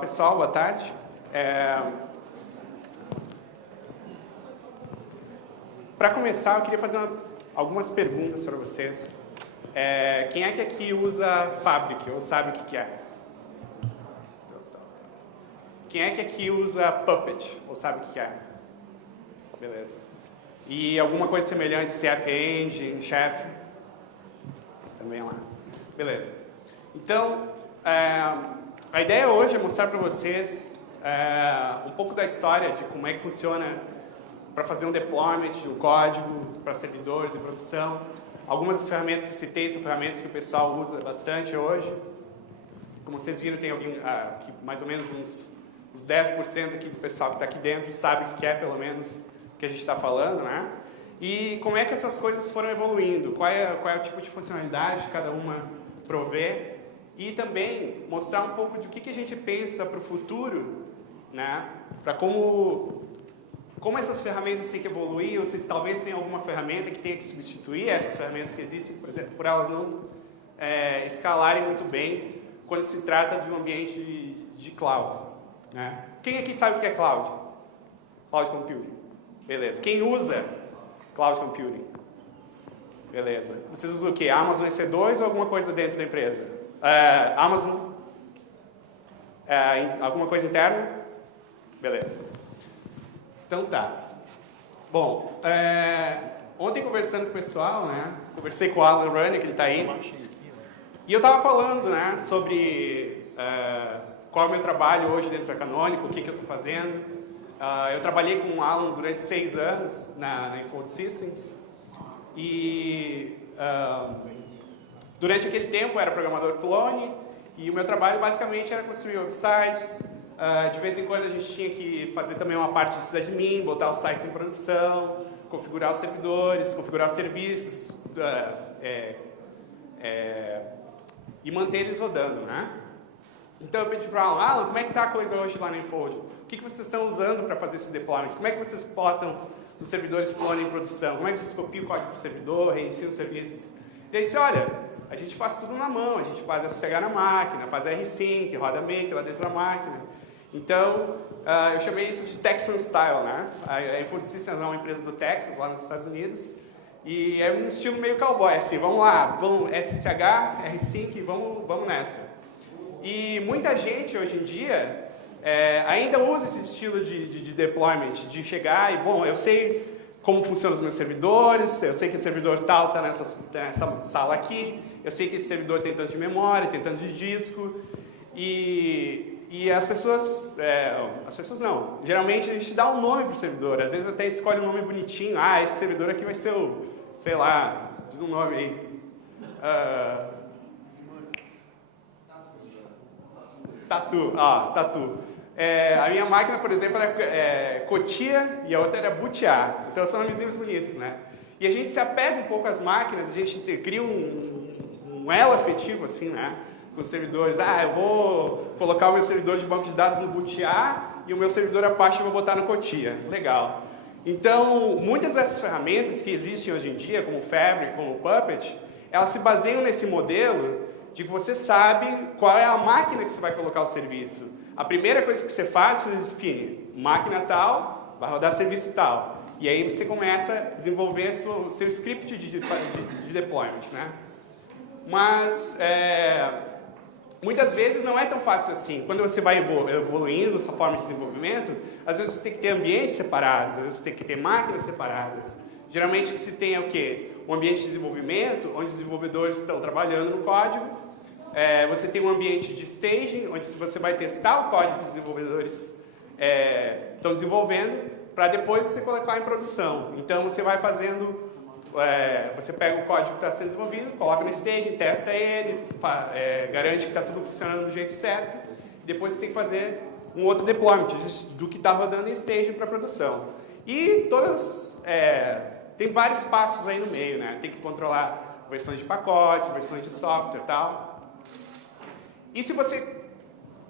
pessoal, boa tarde. Para começar, eu queria fazer algumas perguntas para vocês. Quem é que aqui usa Fabric ou sabe o que é? Quem é que aqui usa Puppet ou sabe o que é? Beleza. E alguma coisa semelhante, CF Engine, Chef? Também lá. Beleza. Então, a ideia hoje é mostrar para vocês um pouco da história de como é que funciona para fazer um deployment de um código para servidores em produção. Algumas das ferramentas que eu citei são ferramentas que o pessoal usa bastante hoje. Como vocês viram, tem alguém, mais ou menos uns 10% aqui do pessoal que está aqui dentro sabe o que é, pelo menos, o que a gente está falando, né? E como é que essas coisas foram evoluindo, qual é o tipo de funcionalidade que cada uma provê, e também mostrar um pouco de o que a gente pensa para o futuro, né? Para como essas ferramentas têm que evoluir, ou se talvez tenha alguma ferramenta que tenha que substituir essas ferramentas que existem, por elas não escalarem muito bem quando se trata de um ambiente de cloud, né? Quem aqui sabe o que é cloud? Cloud Computing. Beleza. Quem usa Cloud Computing? Beleza. Vocês usam o quê? Amazon EC2 ou alguma coisa dentro da empresa? Amazon? Alguma coisa interna? Beleza. Então tá. Bom, ontem conversando com o pessoal, né? Conversei com o Alan Runner, que ele está aí. E eu estava falando, né, sobre qual é o meu trabalho hoje dentro da Canonical, o que eu estou fazendo. Eu trabalhei com o Alan durante 6 anos na Infold Systems e durante aquele tempo eu era programador clone e o meu trabalho basicamente era construir websites. De vez em quando a gente tinha que fazer também uma parte de sysadmin, botar os sites em produção, configurar os servidores, configurar os serviços e manter eles rodando, né? Então eu pedi para o Alan, como é que está a coisa hoje lá na Infold? O que vocês estão usando para fazer esses deployments? Como é que vocês botam os servidores clone em produção? Como é que vocês copiam o código para o servidor, reiniciam os serviços? E aí disse, olha, a gente faz tudo na mão, a gente faz SSH na máquina, faz rsync, roda make lá dentro da máquina. Então, eu chamei isso de Texan Style, né? A Infold Systems é uma empresa do Texas, lá nos Estados Unidos, e é um estilo meio cowboy, assim, vamos lá, vamos SSH, rsync, vamos nessa. E muita gente hoje em dia ainda usa esse estilo de deployment, de chegar e, bom, eu sei como funcionam os meus servidores, eu sei que o servidor tal está nessa sala aqui, eu sei que esse servidor tem tanto de memória, tem tanto de disco, e as pessoas não, geralmente a gente dá um nome para o servidor, às vezes até escolhe um nome bonitinho, esse servidor aqui vai ser o, sei lá, diz um nome aí, Tatu. A minha máquina, por exemplo, era Cotia e a outra era Butiá. Então são nomezinhos bonitos, né? E a gente se apega um pouco às máquinas, a gente cria um elo afetivo, assim, né? Com os servidores. Eu vou colocar o meu servidor de banco de dados no Butiá e o meu servidor Apache eu vou botar no Cotia. Legal. Então, muitas dessas ferramentas que existem hoje em dia, como o Fabric, como o Puppet, elas se baseiam nesse modelo de que você sabe qual é a máquina que você vai colocar o serviço. A primeira coisa que você faz, você define máquina tal, vai rodar serviço tal. E aí você começa a desenvolver o seu script de deployment, né? Mas muitas vezes não é tão fácil assim. Quando você vai evoluindo a sua forma de desenvolvimento, às vezes você tem que ter ambientes separados, às vezes você tem que ter máquinas separadas. Geralmente que se tem o quê? Um ambiente de desenvolvimento, onde os desenvolvedores estão trabalhando no código. Você tem um ambiente de staging, onde você vai testar o código que os desenvolvedores estão desenvolvendo, para depois você colocar em produção. Então você vai fazendo, você pega o código que está sendo desenvolvido, coloca no staging, testa ele, garante que está tudo funcionando do jeito certo, e depois você tem que fazer um outro deployment do que está rodando em staging para produção. E tem vários passos aí no meio, né? Tem que controlar versões de pacotes, versões de software e tal. E se você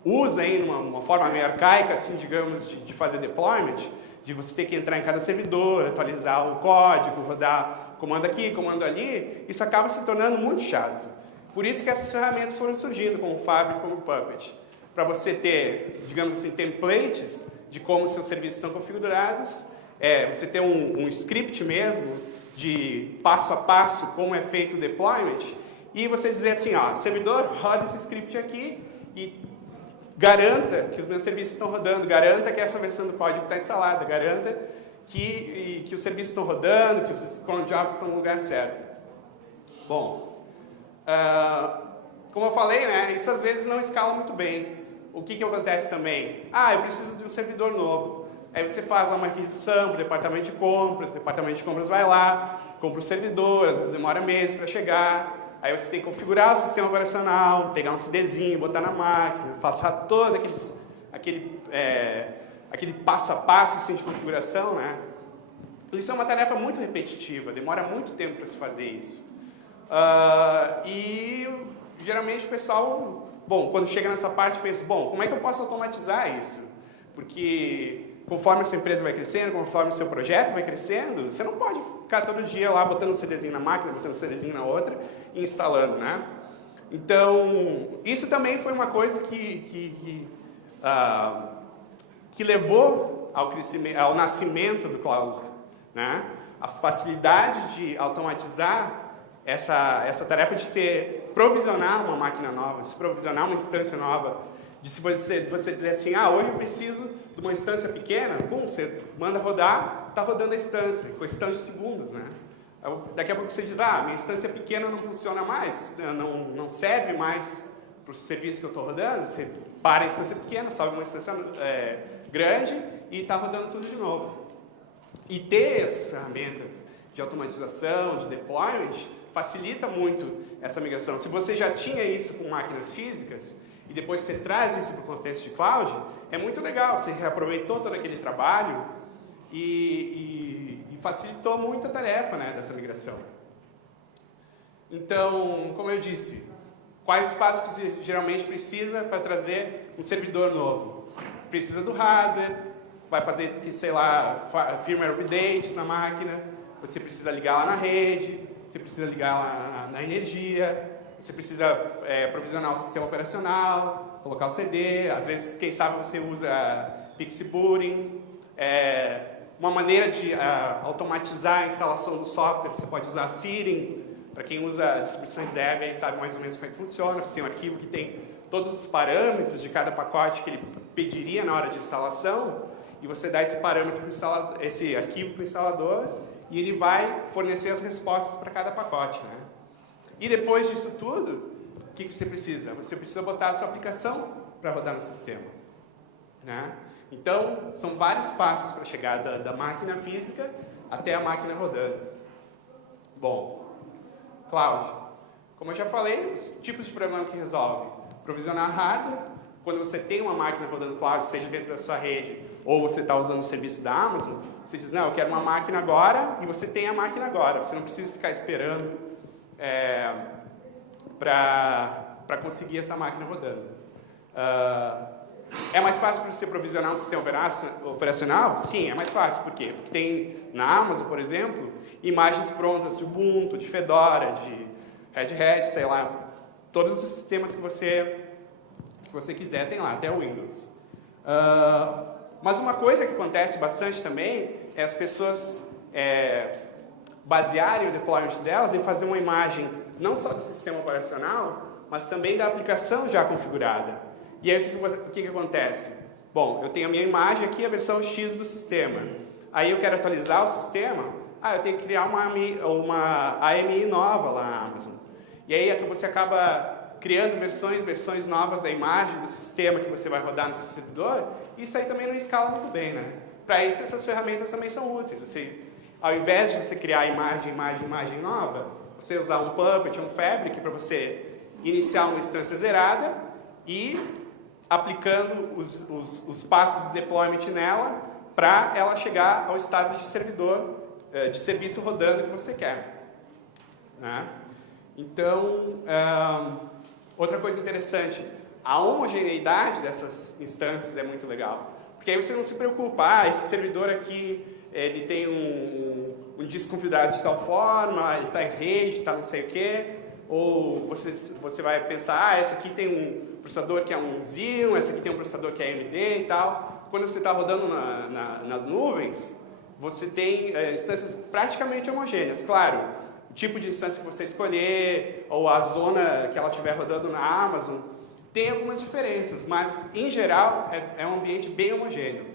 usa aí uma forma meio arcaica, assim, digamos, de fazer deployment, de você ter que entrar em cada servidor, atualizar o código, rodar comando aqui, comando ali, isso acaba se tornando muito chato. Por isso que essas ferramentas foram surgindo, como o Fabric, como o Puppet. para você ter, digamos assim, templates de como os seus serviços estão configurados, você ter um script mesmo, de passo a passo, como é feito o deployment, e você dizer assim, ó, servidor, roda esse script aqui e garanta que os meus serviços estão rodando, garanta que essa versão do código está instalada, garanta que os serviços estão rodando, que os cron jobs estão no lugar certo. Bom, como eu falei, né, isso às vezes não escala muito bem. O que acontece também? Eu preciso de um servidor novo. Aí você faz lá uma aquisição para o departamento de compras, o departamento de compras vai lá, compra o servidor, às vezes demora meses para chegar, aí você tem que configurar o sistema operacional, pegar um CDzinho, botar na máquina, passar todo aquele passo a passo assim, de configuração, né? Isso é uma tarefa muito repetitiva, demora muito tempo para se fazer isso. E geralmente o pessoal, quando chega nessa parte, pensa, como é que eu posso automatizar isso? Porque conforme a sua empresa vai crescendo, conforme o seu projeto vai crescendo, você não pode ficar todo dia lá botando um CDzinho na máquina, botando um CDzinho na outra e instalando, né? Então, isso também foi uma coisa que levou ao crescimento, ao nascimento do cloud, né? A facilidade de automatizar essa tarefa de provisionar uma máquina nova, de se provisionar uma instância nova, de você dizer assim, hoje eu preciso de uma instância pequena, você manda rodar, está rodando a instância, questão de segundos, né? Daqui a pouco você diz, minha instância pequena não funciona mais, não serve mais para o serviço que eu estou rodando, você para a instância pequena, sobe uma instância grande e está rodando tudo de novo. E ter essas ferramentas de automatização, de deployment, facilita muito essa migração. Se você já tinha isso com máquinas físicas, e depois você traz isso para o contexto de cloud, é muito legal, você reaproveitou todo aquele trabalho e facilitou muito a tarefa, né, dessa migração. Então, como eu disse, quais os passos que você geralmente precisa para trazer um servidor novo? Precisa do hardware, vai fazer, sei lá, firmware updates na máquina, você precisa ligar lá na rede, você precisa ligar lá na energia, você precisa provisionar o sistema operacional, colocar o CD, às vezes, quem sabe, você usa Pixie Booting, uma maneira de automatizar a instalação do software, você pode usar Seeding, para quem usa distribuições Debian sabe mais ou menos como é que funciona, você tem um arquivo que tem todos os parâmetros de cada pacote que ele pediria na hora de instalação, e você dá esse parâmetro, esse arquivo para o instalador, e ele vai fornecer as respostas para cada pacote, né? E depois disso tudo, o que você precisa? Você precisa botar a sua aplicação para rodar no sistema, né? Então, são vários passos para chegar da máquina física até a máquina rodando. Bom, cloud. Como eu já falei, os tipos de problema que resolve. Provisionar hardware. Quando você tem uma máquina rodando cloud, seja dentro da sua rede, ou você está usando o serviço da Amazon, você diz, não, eu quero uma máquina agora, e você tem a máquina agora. Você não precisa ficar esperando para conseguir essa máquina rodando. É mais fácil para você provisionar um sistema operacional? Sim, é mais fácil. Por quê? Porque tem na Amazon, por exemplo, imagens prontas de Ubuntu, de Fedora, de Red Hat, sei lá, todos os sistemas que você quiser tem lá, até o Windows. Mas uma coisa que acontece bastante também é as pessoas basearem o deployment delas em fazer uma imagem não só do sistema operacional, mas também da aplicação já configurada. E aí o que acontece? Bom, eu tenho a minha imagem aqui, a versão X do sistema. Aí eu quero atualizar o sistema, eu tenho que criar uma AMI nova lá na Amazon. E aí você acaba criando versões novas da imagem, do sistema que você vai rodar no seu servidor, e isso aí também não escala muito bem, né? Para isso, essas ferramentas também são úteis. Ao invés de você criar imagem nova, você usar um Puppet, um Fabric, para você iniciar uma instância zerada e aplicando os passos de deployment nela para ela chegar ao estado de servidor, de serviço rodando que você quer, né? Então, outra coisa interessante, a homogeneidade dessas instâncias é muito legal, porque aí você não se preocupa, esse servidor aqui, ele tem um disco configurado de tal forma, ele está em rede, está não sei o quê, ou você vai pensar, esse aqui tem processador que é um Xeon, esse aqui tem um processador que é AMD e tal. Quando você está rodando nas nuvens, você tem instâncias praticamente homogêneas. Claro, o tipo de instância que você escolher, ou a zona que ela estiver rodando na Amazon, tem algumas diferenças, mas, em geral, é um ambiente bem homogêneo.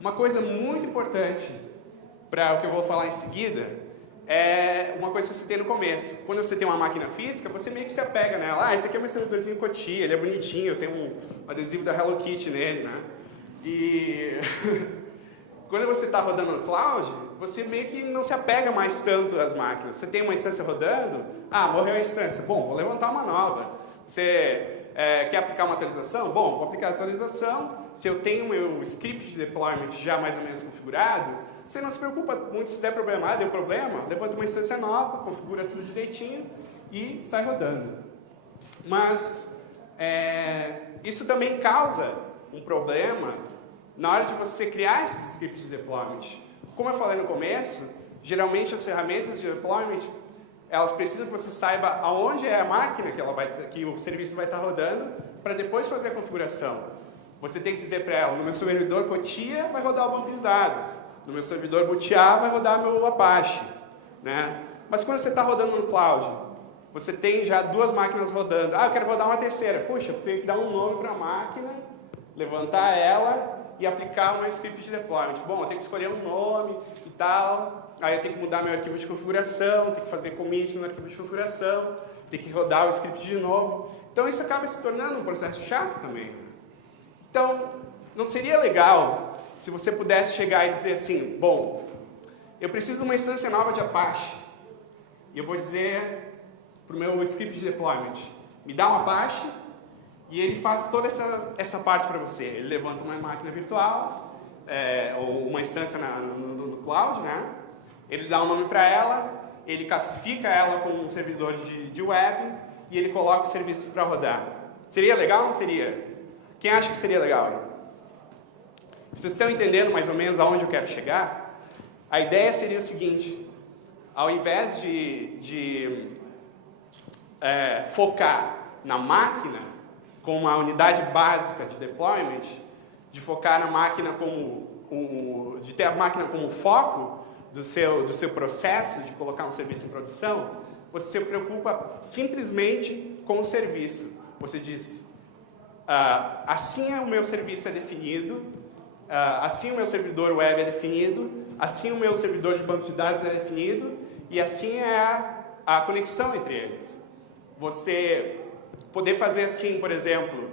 Uma coisa muito importante para o que eu vou falar em seguida é uma coisa que você tem no começo. Quando você tem uma máquina física, você meio que se apega nela. Ah, esse aqui é meu servidorzinho Cotia, ele é bonitinho, eu tenho um adesivo da Hello Kitty nele, né? E quando você está rodando no cloud, você meio que não se apega mais tanto às máquinas. Você tem uma instância rodando, morreu a instância, bom, vou levantar uma nova. Você quer aplicar uma atualização? Bom, vou aplicar a atualização. Se eu tenho o meu script de deployment já mais ou menos configurado, você não se preocupa muito se der problema. Deu problema? Levanta uma instância nova, configura tudo direitinho e sai rodando. Mas isso também causa um problema na hora de você criar esses scripts de deployment. Como eu falei no começo, geralmente as ferramentas de deployment, elas precisam que você saiba aonde é a máquina que o serviço vai estar rodando para depois fazer a configuração. Você tem que dizer para ela, no meu servidor Cotia vai rodar o banco de dados. No meu servidor Butiá vai rodar meu Apache, né? Mas quando você está rodando no cloud, você tem já duas máquinas rodando. Eu quero rodar uma terceira. Puxa, eu tenho que dar um nome para a máquina, levantar ela e aplicar um script de deployment. Bom, eu tenho que escolher um nome e tal. Aí eu tenho que mudar meu arquivo de configuração, tenho que fazer commit no arquivo de configuração, tenho que rodar o script de novo. Então isso acaba se tornando um processo chato também. Então, não seria legal se você pudesse chegar e dizer assim, bom, eu preciso de uma instância nova de Apache. E eu vou dizer para o meu script de deployment, me dá um Apache e ele faz toda essa parte para você. Ele levanta uma máquina virtual, ou uma instância no cloud, né? Ele dá um nome para ela, ele classifica ela como um servidor de web e ele coloca o serviço para rodar. Seria legal ou não seria? Quem acha que seria legal? Vocês estão entendendo mais ou menos aonde eu quero chegar? A ideia seria o seguinte, ao invés de focar na máquina como a unidade básica de deployment, de focar na máquina de ter a máquina como foco do seu processo de colocar um serviço em produção, você se preocupa simplesmente com o serviço. Você diz, assim o meu serviço é definido, assim o meu servidor web é definido, assim o meu servidor de banco de dados é definido, e assim é a conexão entre eles. Você poder fazer assim, por exemplo,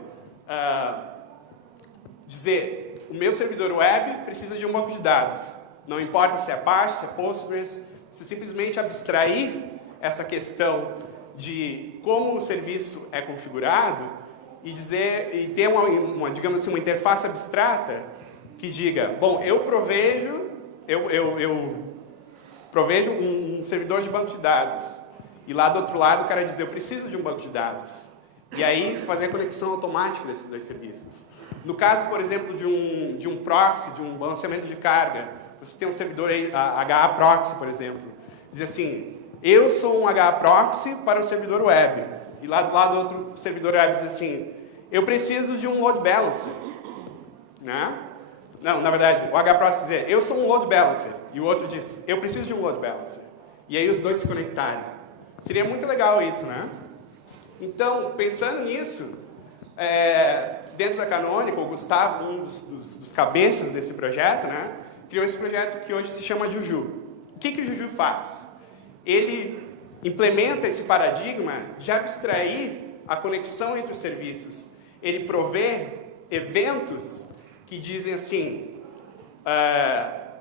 dizer, o meu servidor web precisa de um banco de dados. Não importa se é Apache, se é Postgres, você simplesmente abstrair essa questão de como o serviço é configurado e ter digamos assim, uma interface abstrata que diga, bom, eu provejo um servidor de banco de dados e lá do outro lado o cara diz, eu preciso de um banco de dados. E aí fazer a conexão automática desses dois serviços. No caso, por exemplo, de um proxy, de um balanceamento de carga, você tem um servidor aí, HA Proxy, por exemplo, diz assim, eu sou um HA Proxy para o servidor web. E lá do lado outro servidor web diz assim, eu preciso de um load balancer. Né? Não, na verdade, o HA Proxy diz, eu sou um load balancer. E o outro diz, eu preciso de um load balancer. E aí os dois se conectarem. Seria muito legal isso, né? Então, pensando nisso, dentro da Canonical, o Gustavo, um dos cabeças desse projeto, né, criou esse projeto que hoje se chama Juju. O que o Juju faz? Ele implementa esse paradigma de abstrair a conexão entre os serviços. Ele provê eventos que dizem assim,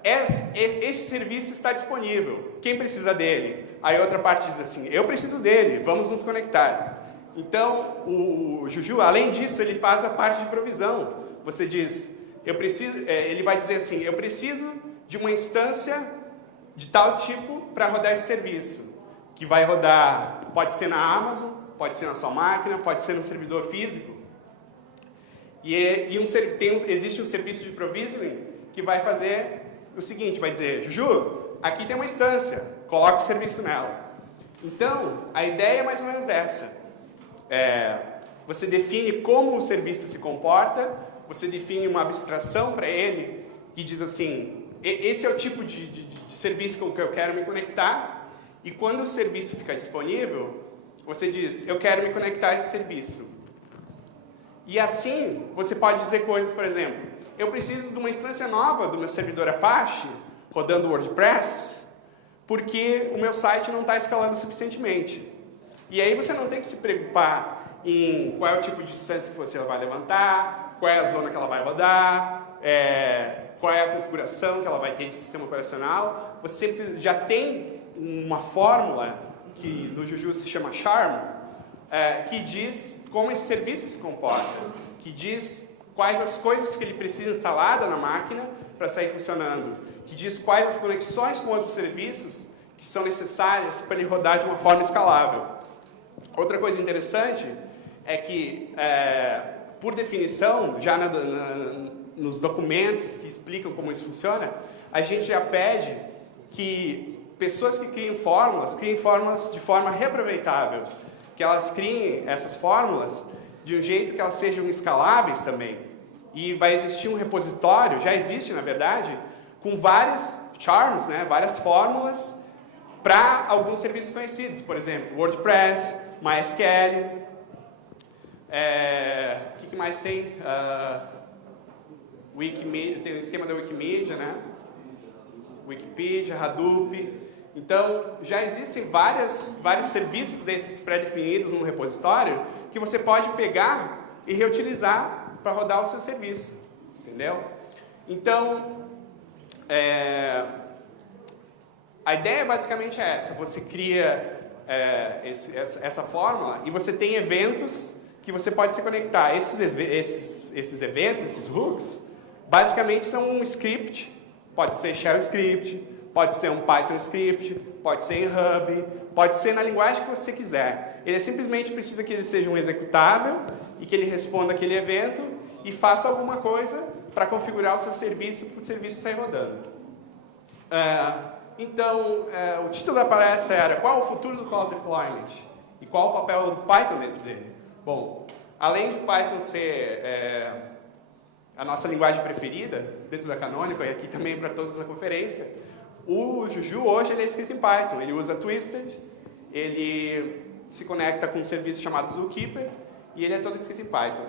esse serviço está disponível, quem precisa dele? Aí outra parte diz assim, eu preciso dele, vamos nos conectar. Então, o Juju, além disso, ele faz a parte de provisão. Você diz, ele vai dizer assim, eu preciso de uma instância de tal tipo para rodar esse serviço, que vai rodar, pode ser na Amazon, pode ser na sua máquina, pode ser no servidor físico. Existe um serviço de provisioning que vai fazer o seguinte, vai dizer, Juju, aqui tem uma instância, coloca o serviço nela. Então, a ideia é mais ou menos essa. Você define como o serviço se comporta, você define uma abstração para ele que diz assim, esse é o tipo de serviço com que eu quero me conectar, e quando o serviço fica disponível, você diz, eu quero me conectar a esse serviço. E assim, você pode dizer coisas, por exemplo, eu preciso de uma instância nova do meu servidor Apache, rodando WordPress, porque o meu site não está escalando suficientemente. E aí você não tem que se preocupar em qual é o tipo de instância que você vai levantar, qual é a zona que ela vai rodar, qual é a configuração que ela vai ter de sistema operacional. Você já tem uma fórmula, que no Juju se chama Charm, que diz como esse serviço se comporta, que diz quais as coisas que ele precisa instalada na máquina para sair funcionando, que diz quais as conexões com outros serviços que são necessárias para ele rodar de uma forma escalável. Outra coisa interessante é que, por definição, já nos documentos que explicam como isso funciona, a gente já pede que pessoas que criem fórmulas de forma reaproveitável, que elas criem essas fórmulas de um jeito que elas sejam escaláveis também. E vai existir um repositório, já existe na verdade, com vários charms, né, várias fórmulas para alguns serviços conhecidos, por exemplo, WordPress, MySQL, o que mais tem? Wikimedia, tem o esquema da Wikimedia, né? Wikipedia, Hadoop. Então, já existem vários serviços desses pré-definidos no repositório que você pode pegar e reutilizar para rodar o seu serviço, entendeu? Então, a ideia basicamente é essa, você cria essa fórmula e você tem eventos que você pode se conectar. Esses eventos, esses hooks, basicamente são um script, pode ser shell script, pode ser um Python script, pode ser em Hub, pode ser na linguagem que você quiser. Ele simplesmente precisa que ele seja um executável e que ele responda aquele evento e faça alguma coisa para configurar o seu serviço para o serviço sair rodando. Então, o título da palestra era qual é o futuro do Cloud Deployment e qual o papel do Python dentro dele. Bom, além de Python ser a nossa linguagem preferida dentro da Canonical e aqui também para todos da conferência, o Juju hoje ele é escrito em Python, ele usa Twisted, ele se conecta com um serviço chamado Zookeeper e ele é todo escrito em Python.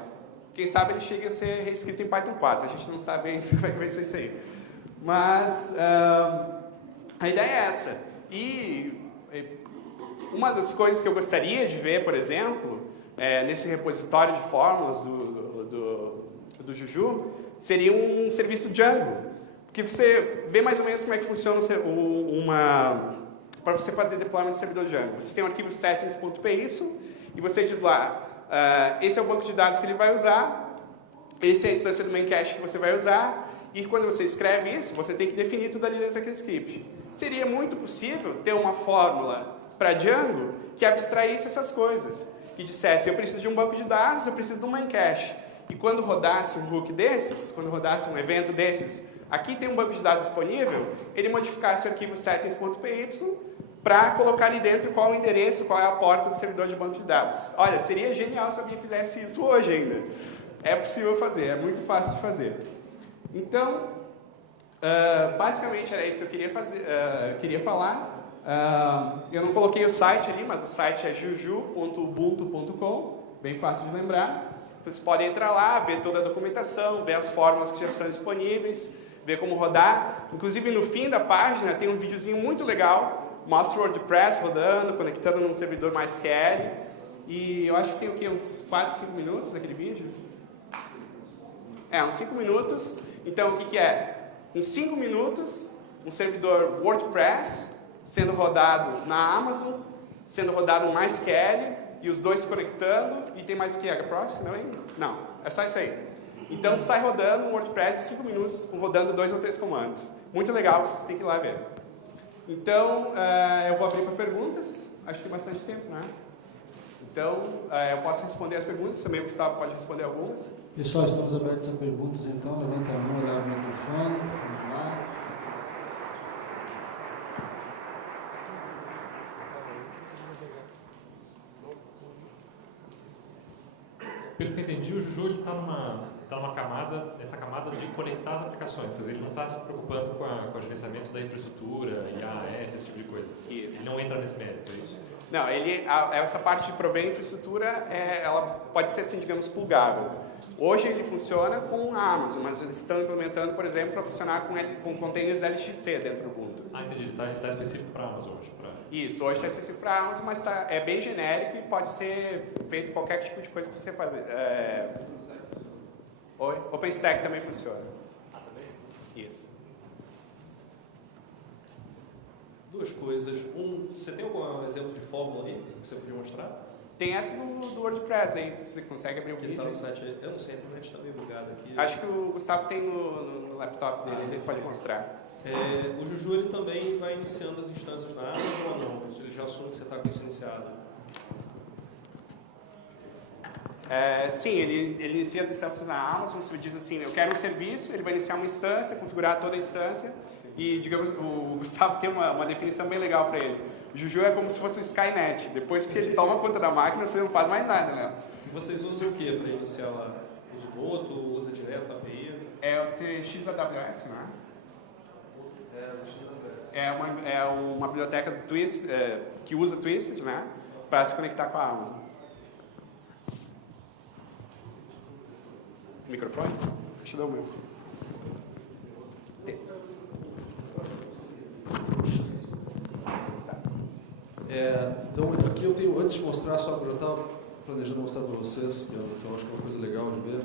Quem sabe ele chega a ser reescrito em Python 4, a gente não sabe ainda como é que vai ser isso aí. Mas a ideia é essa. E uma das coisas que eu gostaria de ver, por exemplo, nesse repositório de fórmulas do Juju, seria um serviço Django. Porque você vê mais ou menos como é que funciona para você fazer deployment do servidor Django. Você tem um arquivo settings.py e você diz lá, esse é o banco de dados que ele vai usar, esse é a instância do main cache que você vai usar, e quando você escreve isso, você tem que definir tudo ali dentro daquele script. Seria muito possível ter uma fórmula para Django que abstraísse essas coisas, que dissesse, eu preciso de um banco de dados, eu preciso de um main cache. E quando rodasse um hook desses, quando rodasse um evento desses, aqui tem um banco de dados disponível, ele modificasse o arquivo settings.py para colocar ali dentro qual o endereço, qual é a porta do servidor de banco de dados. Olha, seria genial se alguém fizesse isso hoje ainda. É possível fazer, é muito fácil de fazer. Então, basicamente era isso que eu queria falar. Eu não coloquei o site ali, mas o site é juju.ubuntu.com, bem fácil de lembrar. Vocês podem entrar lá, ver toda a documentação, ver as fórmulas que já estão disponíveis, ver como rodar. Inclusive, no fim da página tem um videozinho muito legal, mostra o WordPress rodando, conectando num servidor MySQL. E eu acho que tem o quê? Uns 4, 5 minutos naquele vídeo? Uns 5 minutos. Então, o que é? Em 5 minutos, um servidor WordPress sendo rodado na Amazon, sendo rodado no MySQL, e os dois se conectando, e tem mais o que? HProxy? Não, é só isso aí. Então, sai rodando um WordPress em 5 minutos, rodando 2 ou 3 comandos. Muito legal, vocês têm que ir lá ver. Então, eu vou abrir para perguntas. Acho que tem bastante tempo, né? Então, eu posso responder as perguntas, também o Gustavo pode responder algumas. Pessoal, estamos abertos a perguntas, então levanta a mão, olha o microfone, vamos lá. Pelo que eu entendi, o Juju está numa camada, nessa camada de conectar as aplicações. Ou seja, ele não está se preocupando com o gerenciamento da infraestrutura, IaaS, esse tipo de coisa. Isso. Ele não entra nesse mérito, é isso? Não, essa parte de prover infraestrutura, ela pode ser, assim, digamos, plugável. Hoje ele funciona com a Amazon, mas eles estão implementando, por exemplo, para funcionar com containers LXC dentro do Ubuntu. Ah, entendi. Ele está específico para a Amazon hoje. Isso, hoje está específico para a Amazon, mas é bem genérico e pode ser feito qualquer tipo de coisa que você fazer. OpenStack também funciona. Ah, também? Isso. Duas coisas. Você tem algum exemplo de fórmula aí que você podia mostrar? Tem essa do WordPress aí, você consegue abrir o vídeo. Tá no site aí. Eu não sei, a internet está meio bugada aqui. Acho que o Gustavo tem no laptop dele, ele pode mostrar. O Juju ele também vai iniciando as instâncias na Amazon ou não? Ele já assume que você está com isso iniciado? Sim, ele inicia as instâncias na Amazon, você diz assim, eu quero um serviço, ele vai iniciar uma instância, configurar toda a instância e, digamos, o Gustavo tem uma definição bem legal para ele. O Juju é como se fosse um Skynet, depois que ele toma conta da máquina, você não faz mais nada, né? E vocês usam o que para iniciar lá? Usa o Boto, usa direto a API? É o TXAWS, não é? É uma biblioteca do Twist, que usa Twisted, né, para se conectar com a Amazon. Microfone? Deixa eu dar o meu. Então, aqui eu tenho, antes de mostrar, só que eu estava planejando mostrar para vocês, que eu acho que é uma coisa legal de ver,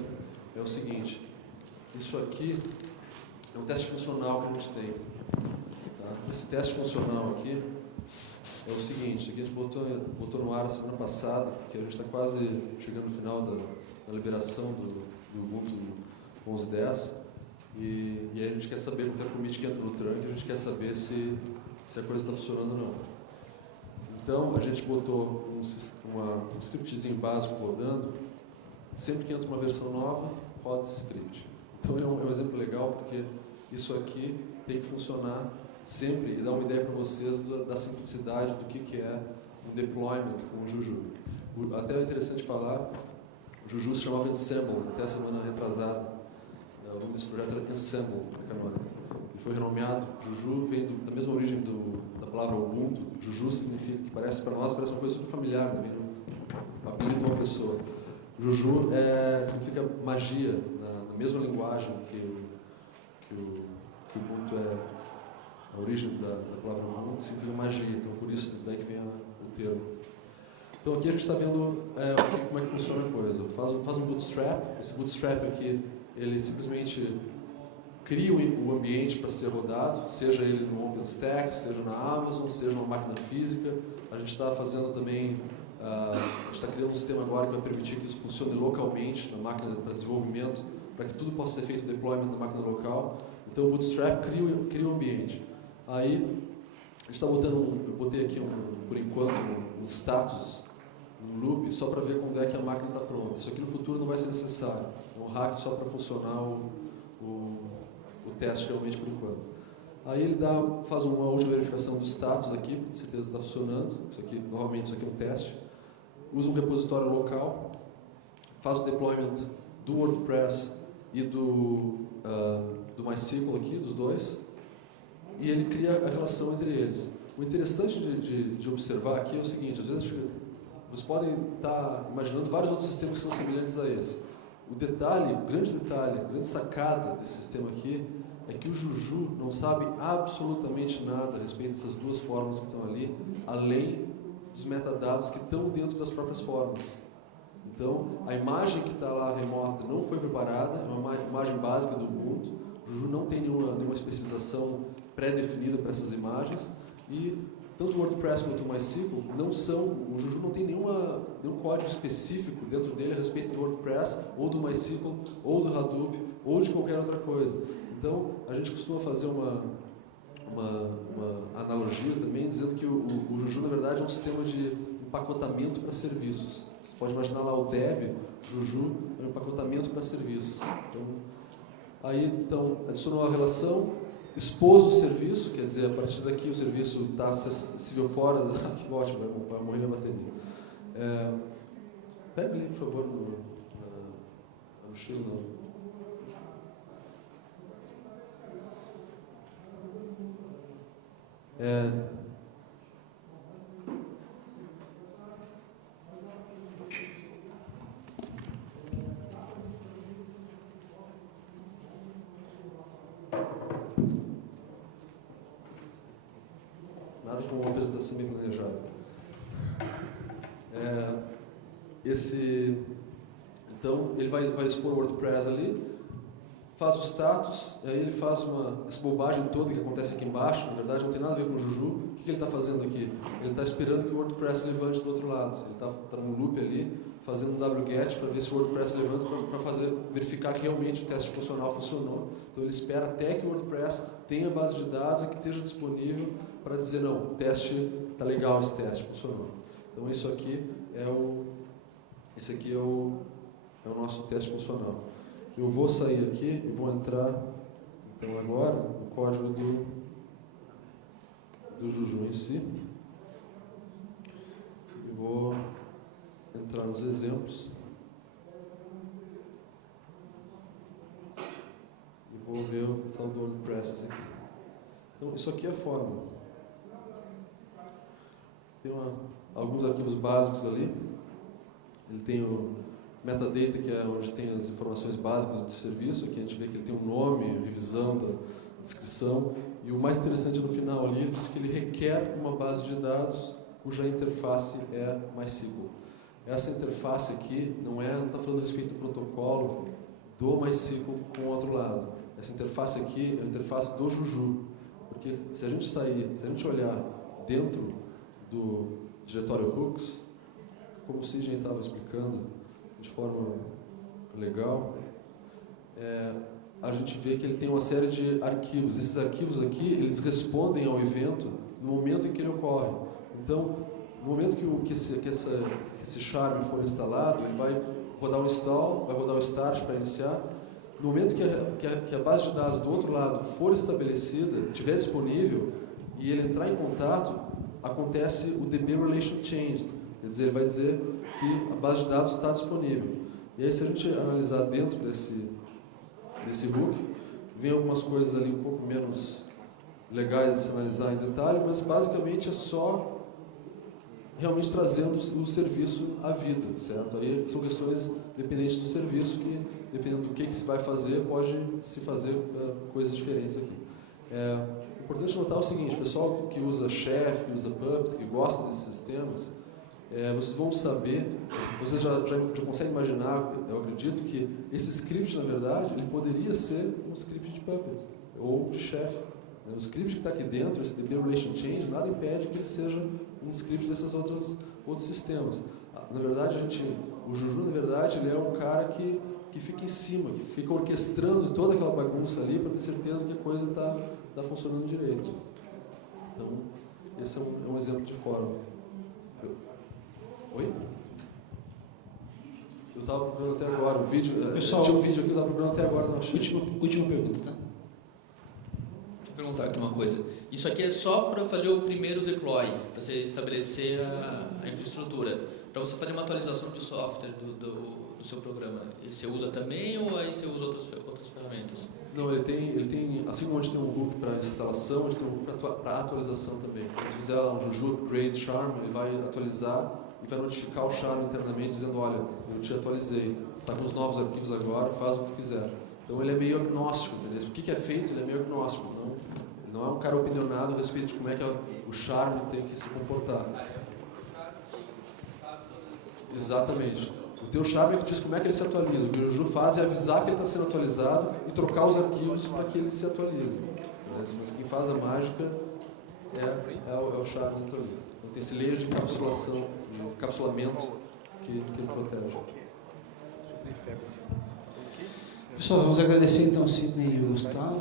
é o seguinte, isso aqui é um teste funcional que a gente tem. Tá? Esse teste funcional aqui é o seguinte, aqui a gente botou no ar a semana passada, porque a gente está quase chegando no final da liberação do Ubuntu 11.10, e aí a gente quer saber, qualquer commit que entra no trunk, a gente quer saber se a coisa está funcionando ou não. Então, a gente botou um scriptzinho básico rodando, sempre que entra uma versão nova, roda esse script. Então, é um exemplo legal, porque isso aqui tem que funcionar sempre e dar uma ideia para vocês da simplicidade do que é um deployment com o Juju. Até é interessante falar, o Juju se chamava Ensemble, até a semana retrasada. O nome desse projeto era Ensemble, na Canônica. Ele foi renomeado, Juju vem da mesma origem da palavra Ubuntu. Juju significa, que parece para nós, parece uma coisa super familiar, né? Um apelido de uma pessoa. Juju significa magia, na mesma linguagem que o Ubuntu é a origem da palavra Ubuntu, significa magia, então por isso daí que vem o termo. Então aqui a gente está vendo como é que funciona a coisa. Faz um bootstrap, esse bootstrap aqui, ele simplesmente cria o ambiente para ser rodado, seja ele no OpenStack, seja na Amazon, seja numa máquina física. A gente está fazendo também, a gente está criando um sistema agora que vai permitir que isso funcione localmente na máquina para desenvolvimento, para que tudo possa ser feito deployment na máquina local. Então o Bootstrap cria o ambiente. Aí a gente está botando eu botei aqui por enquanto um status, um loop, só para ver quando é que a máquina está pronta. Isso aqui no futuro não vai ser necessário. É um hack só para funcionar o teste realmente por enquanto. Aí ele faz uma última verificação do status aqui, para ter certeza que está funcionando. Isso aqui, novamente, isso aqui é um teste. Usa um repositório local, faz o deployment do WordPress e do MySQL aqui, dos dois, e ele cria a relação entre eles. O interessante de observar aqui é o seguinte, às vezes vocês podem estar imaginando vários outros sistemas que são semelhantes a esse. O grande sacada desse sistema aqui é que o Juju não sabe absolutamente nada a respeito dessas duas fórmulas que estão ali, além dos metadados que estão dentro das próprias fórmulas. Então, a imagem que está lá remota não foi preparada, é uma imagem básica do Ubuntu. O Juju não tem nenhuma especialização pré-definida para essas imagens e tanto o WordPress quanto o MySQL o Juju não tem nenhum código específico dentro dele a respeito do WordPress, ou do MySQL, ou do Hadoop, ou de qualquer outra coisa. Então, a gente costuma fazer uma analogia também, dizendo que o Juju, na verdade, é um sistema de empacotamento para serviços. Você pode imaginar lá o Deb, Juju, é um empacotamento para serviços. Então, adicionou a relação, expôs o serviço, quer dizer, a partir daqui o serviço está acessível fora da... Que ótimo, vai morrer a bateria. Pega ali, por favor, mochila não. Nada como uma apresentação bem planejada. Então, ele vai expor o WordPress ali, faz o status, aí ele faz essa bobagem toda que acontece aqui embaixo, na verdade não tem nada a ver com o Juju. O que ele está fazendo aqui? Ele está esperando que o WordPress levante do outro lado. Ele está num loop ali, fazendo um wget para ver se o WordPress levanta, para verificar que realmente o teste funcional funcionou. Então ele espera até que o WordPress tenha base de dados e que esteja disponível para dizer, não, o teste está legal, esse teste funcionou. Então isso aqui é o nosso teste funcional. Eu vou sair aqui e vou entrar, então agora, no código do Juju em si. E vou entrar nos exemplos. E vou ver o tal do WordPress aqui. Então, isso aqui é a fórmula. Tem alguns arquivos básicos ali. Ele tem o metadata, que é onde tem as informações básicas do serviço. Aqui a gente vê que ele tem um nome, revisão da descrição. E o mais interessante no final ali, ele diz que ele requer uma base de dados cuja interface é MySQL. Essa interface aqui não está falando a respeito do protocolo do MySQL com o outro lado. Essa interface aqui é a interface do Juju. Porque se a gente olhar dentro do diretório hooks, como o Sidney estava explicando de forma legal, a gente vê que ele tem uma série de arquivos. Esses arquivos aqui, eles respondem ao evento no momento em que ele ocorre. Então, no momento que esse charm for instalado, ele vai rodar o install, vai rodar o start para iniciar. No momento que a base de dados do outro lado for estabelecida, estiver disponível, e ele entrar em contato, acontece o DB Relation Change. Quer dizer, ele vai dizer que a base de dados está disponível. E aí, se a gente analisar dentro desse hook, vem algumas coisas ali um pouco menos legais de se analisar em detalhe, mas basicamente é só realmente trazendo o serviço à vida, certo? Aí são questões dependentes do serviço que, dependendo do que se vai fazer, pode se fazer coisas diferentes aqui. É importante notar o seguinte, o pessoal que usa Chef, que usa Puppet, que gosta desses sistemas, vocês vão saber, vocês já conseguem imaginar, eu acredito que esse script, na verdade, ele poderia ser um script de Puppet ou de Chef. O script que está aqui dentro, esse DB Relation Change, nada impede que ele seja um script desses outros sistemas. Na verdade, o Juju, na verdade, ele é um cara que fica em cima, que fica orquestrando toda aquela bagunça ali para ter certeza que a coisa está funcionando direito. Então, esse é um exemplo de forma. Oi? Eu estava procurando até agora, pessoal, tinha um vídeo aqui, eu estava procurando até agora, não achei. Última pergunta, tá? Deixa eu perguntar aqui uma coisa. Isso aqui é só para fazer o primeiro deploy, para você estabelecer a infraestrutura. Para você fazer uma atualização de software do seu programa, você usa também ou aí você usa outras ferramentas? Não, ele tem, assim como a gente tem um hook para instalação, a gente tem um hook para atualização também. Se fizer lá um Juju Upgrade Charm, ele vai atualizar e vai notificar o Charm internamente dizendo, olha, eu te atualizei, está com os novos arquivos agora, faz o que quiser. Então ele é meio agnóstico, entendeu? O que é feito, ele é meio agnóstico. Ele não é um cara opinionado a respeito de como é que o Charm tem que se comportar. Exatamente. O teu Charm é que diz como é que ele se atualiza. O que o Juju faz é avisar que ele está sendo atualizado e trocar os arquivos para que ele se atualize. Mas quem faz a mágica é o Charm dentro ali. Então tem esse layer de encapsulação, de encapsulamento que ele protege. Pessoal, vamos agradecer então ao Sidney e ao Gustavo.